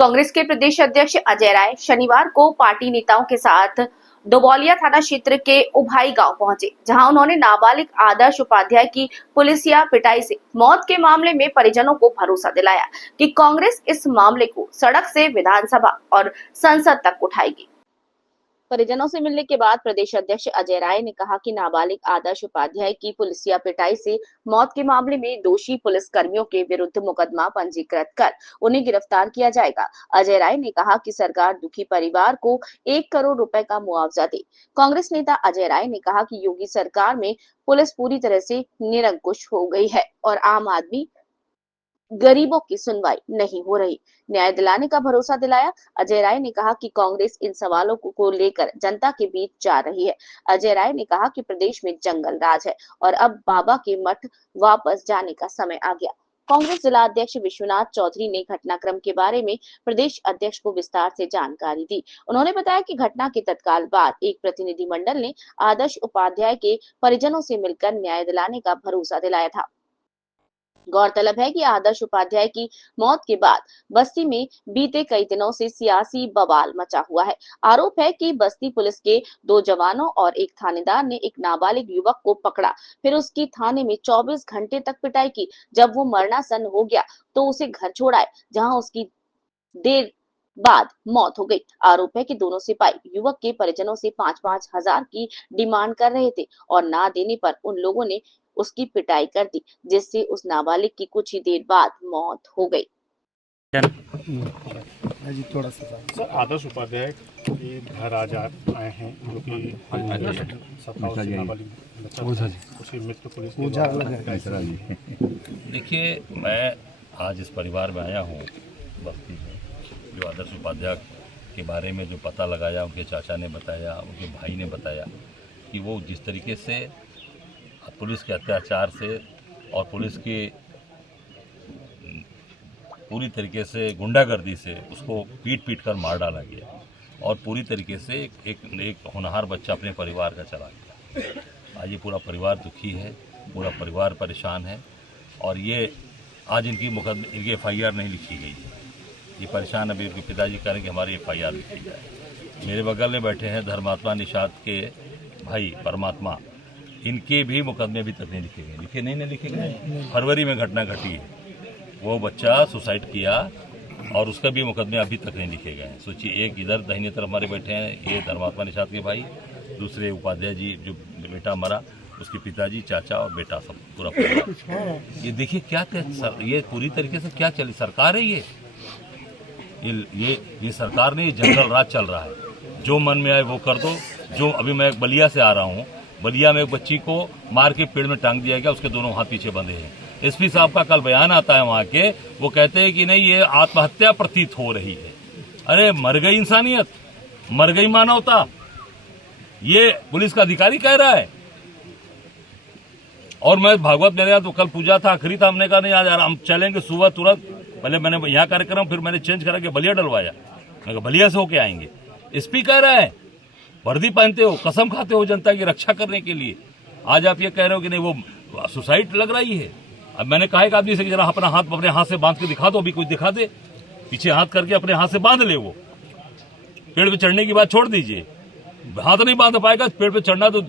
कांग्रेस के प्रदेश अध्यक्ष अजय राय शनिवार को पार्टी नेताओं के साथ दोबौलिया थाना क्षेत्र के उभाई गांव पहुंचे, जहां उन्होंने नाबालिग आदर्श उपाध्याय की पुलिसिया पिटाई से मौत के मामले में परिजनों को भरोसा दिलाया कि कांग्रेस इस मामले को सड़क से विधानसभा और संसद तक उठाएगी। परिजनों से मिलने के बाद प्रदेश अध्यक्ष अजय राय ने कहा कि नाबालिग आदर्श उपाध्याय की पुलिसिया पिटाई से मौत के मामले में दोषी पुलिस कर्मियों के विरुद्ध मुकदमा पंजीकृत कर उन्हें गिरफ्तार किया जाएगा। अजय राय ने कहा कि सरकार दुखी परिवार को 1 करोड़ रुपए का मुआवजा दे। कांग्रेस नेता अजय राय ने कहा कि योगी सरकार में पुलिस पूरी तरह से निरंकुश हो गई है और आम आदमी गरीबों की सुनवाई नहीं हो रही, न्याय दिलाने का भरोसा दिलाया। अजय राय ने कहा कि कांग्रेस इन सवालों को लेकर जनता के बीच जा रही है। अजय राय ने कहा कि प्रदेश में जंगल राज है और अब बाबा के मठ वापस जाने का समय आ गया। कांग्रेस जिला अध्यक्ष विश्वनाथ चौधरी ने घटनाक्रम के बारे में प्रदेश अध्यक्ष को विस्तार से जानकारी दी। उन्होंने बताया कि घटना के तत्काल बाद एक प्रतिनिधि मंडल ने आदर्श उपाध्याय के परिजनों से मिलकर न्याय दिलाने का भरोसा दिलाया था। गौरतलब है कि आदर्श उपाध्याय की मौत के बाद बस्ती में बीते कई दिनों से सियासी बवाल मचा हुआ है। आरोप है कि बस्ती पुलिस के 2 जवानों और एक थानेदार ने एक नाबालिग युवक को पकड़ा, फिर उसकी थाने में 24 घंटे तक पिटाई की। जब वो मरणासन हो गया तो उसे घर छोड़ाए, जहां उसकी देर बाद मौत हो गई। आरोप है कि दोनों सिपाही युवक के परिजनों से 5-5 हजार की डिमांड कर रहे थे और ना देने पर उन लोगों ने उसकी पिटाई कर दी, जिससे उस नाबालिग की कुछ ही देर बाद मौत हो गई। थोड़ा सा सर, आदर्श उपाध्याय के घर आज आए हैं जो कि देखिए, मैं आज इस परिवार में आया हूँ बस्ती में, जो आदर्श उपाध्याय के बारे में जो पता लगाया, उनके चाचा ने बताया, उनके भाई ने बताया कि वो जिस तरीके से पुलिस के अत्याचार से और पुलिस की पूरी तरीके से गुंडागर्दी से उसको पीट कर मार डाला गया और पूरी तरीके से एक होनहार बच्चा अपने परिवार का चला गया। आज ये पूरा परिवार दुखी है, पूरा परिवार परेशान है और ये आज इनकी FIR नहीं लिखी गई है। ये परेशान, अभी उनके पिताजी कह रहे हैं कि हमारी FIR लिखी जाए। मेरे बगल में बैठे हैं धर्मात्मा निषाद के भाई परमात्मा, इनके भी मुकदमे अभी तक नहीं लिखे गए। नहीं लिखे गए। फरवरी में घटना घटी है, वो बच्चा सुसाइड किया और उसका भी मुकदमे अभी तक नहीं लिखे गए हैं। सोचिए, एक इधर दाहिने तरफ हमारे बैठे हैं ये धर्मात्मा निषाद के भाई, दूसरे उपाध्याय जी जो बेटा मरा उसके पिताजी, चाचा और बेटा, सब पूरा परिवार। ये देखिए क्या ये पूरी तरीके से क्या चली सरकार है ये सरकार ने जंगल राज चल रहा है। जो मन में आए वो कर दो। जो अभी मैं बलिया से आ रहा हूँ, बलिया में एक बच्ची को मार के पेड़ में टांग दिया गया, उसके दोनों हाथ पीछे बंधे हैं। SP साहब का कल बयान आता है वहां के, वो कहते हैं कि नहीं ये आत्महत्या प्रतीत हो रही है। अरे मर गई इंसानियत, मर गई मानवता, ये पुलिस का अधिकारी कह रहा है। और मैं भागवत मेरे यहाँ तो कल पूजा था, आखिरी था, हमने कहा नहीं आज हम चलेंगे सुबह तुरंत। पहले मैंने यहाँ कार्यक्रम, फिर मैंने चेंज करा के बलिया डलवाया, मैं कहा बलिया से होके आएंगे। SP कह रहा है वर्दी पहनते हो, कसम खाते हो जनता की रक्षा करने के लिए, आज आप ये कह रहे हो कि नहीं वो सुसाइड लग रही है। अब मैंने कहा एक आदमी से कि जरा अपना हाथ अपने हाथ से बांध के दिखा दो, अभी कोई दिखा दे, पीछे हाथ करके अपने हाथ से बांध ले। वो पेड़ पे चढ़ने की बात छोड़ दीजिए, हाथ नहीं बांध पाएगा, पेड़ पे चढ़ना तो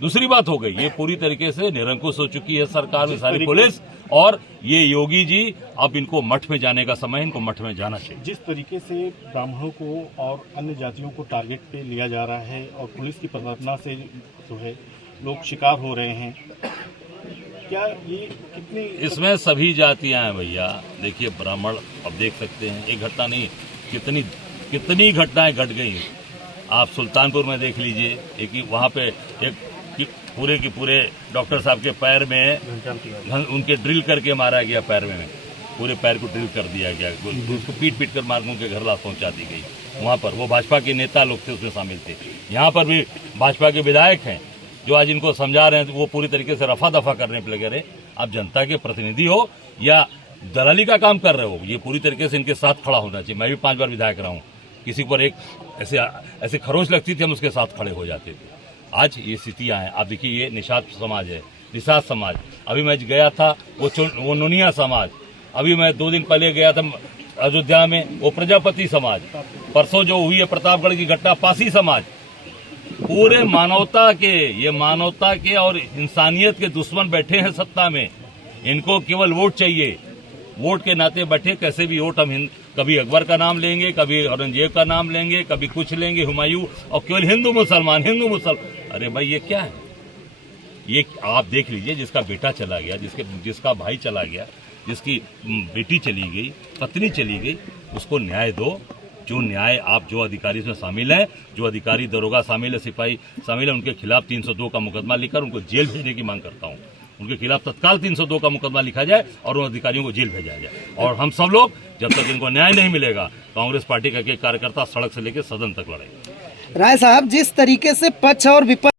दूसरी बात हो गई। ये पूरी तरीके से निरंकुश हो चुकी है सरकार में सारी पुलिस, और ये योगी जी अब इनको मठ में जाने का समय, इनको मठ में जाना चाहिए। जिस तरीके से ब्राह्मणों को और अन्य जातियों को टारगेट पे लिया जा रहा है और पुलिस की प्रताड़ना से जो है लोग शिकार हो रहे हैं, क्या ये कितनी इसमें सभी जातियां हैं भैया। देखिए ब्राह्मण, अब देख सकते हैं एक घटना नहीं, कितनी घटनाएं घट गई। आप सुल्तानपुर में देख लीजिए, एक वहाँ पे एक पूरे के पूरे डॉक्टर साहब के पैर में उनके ड्रिल करके मारा गया, पैर में पूरे पैर को ड्रिल कर दिया गया, उसको पीट कर मार के घर लाश पहुंचा दी गई। वहाँ पर वो भाजपा के नेता लोग थे, उसमें शामिल थे। यहाँ पर भी भाजपा के विधायक हैं जो आज इनको समझा रहे हैं, वो पूरी तरीके से रफा दफा करने पर लगे रहे। आप जनता के प्रतिनिधि हो या दलाली का काम कर रहे हो, ये पूरी तरीके से इनके साथ खड़ा होना चाहिए। मैं भी 5 बार विधायक रहा हूँ, किसी पर एक ऐसे खरोच लगती थी, हम उसके साथ खड़े हो जाते थे। आज ये स्थितियाँ हैं। आप देखिए, ये निषाद समाज है, निषाद समाज। अभी मैं गया था वो नोनिया समाज, अभी मैं 2 दिन पहले गया था अयोध्या में, वो प्रजापति समाज, परसों जो हुई है प्रतापगढ़ की घटना पासी समाज, पूरे मानवता के और इंसानियत के दुश्मन बैठे हैं सत्ता में। इनको केवल वोट चाहिए, वोट के नाते बैठे, कैसे भी वोट हम कभी अकबर का नाम लेंगे, कभी औरंगजेब का नाम लेंगे, कभी कुछ लेंगे, हुमायूं, और केवल हिंदू मुसलमान। अरे भाई ये क्या है? ये आप देख लीजिए, जिसका बेटा चला गया, जिसका भाई चला गया, जिसकी बेटी चली गई, पत्नी चली गई, उसको न्याय दो। जो न्याय आप, जो अधिकारी इसमें शामिल हैं, जो अधिकारी दरोगा शामिल है, सिपाही शामिल है, उनके खिलाफ 302 का मुकदमा लिखकर उनको जेल भेजने की मांग करता हूं। उनके खिलाफ तत्काल 302 का मुकदमा लिखा जाए और उन अधिकारियों को जेल भेजा जाए। और हम सब लोग जब तक इनको न्याय नहीं मिलेगा, कांग्रेस पार्टी का एक कार्यकर्ता सड़क से लेकर सदन तक लड़ेगा। राय साहब, जिस तरीके से पक्ष और विपक्ष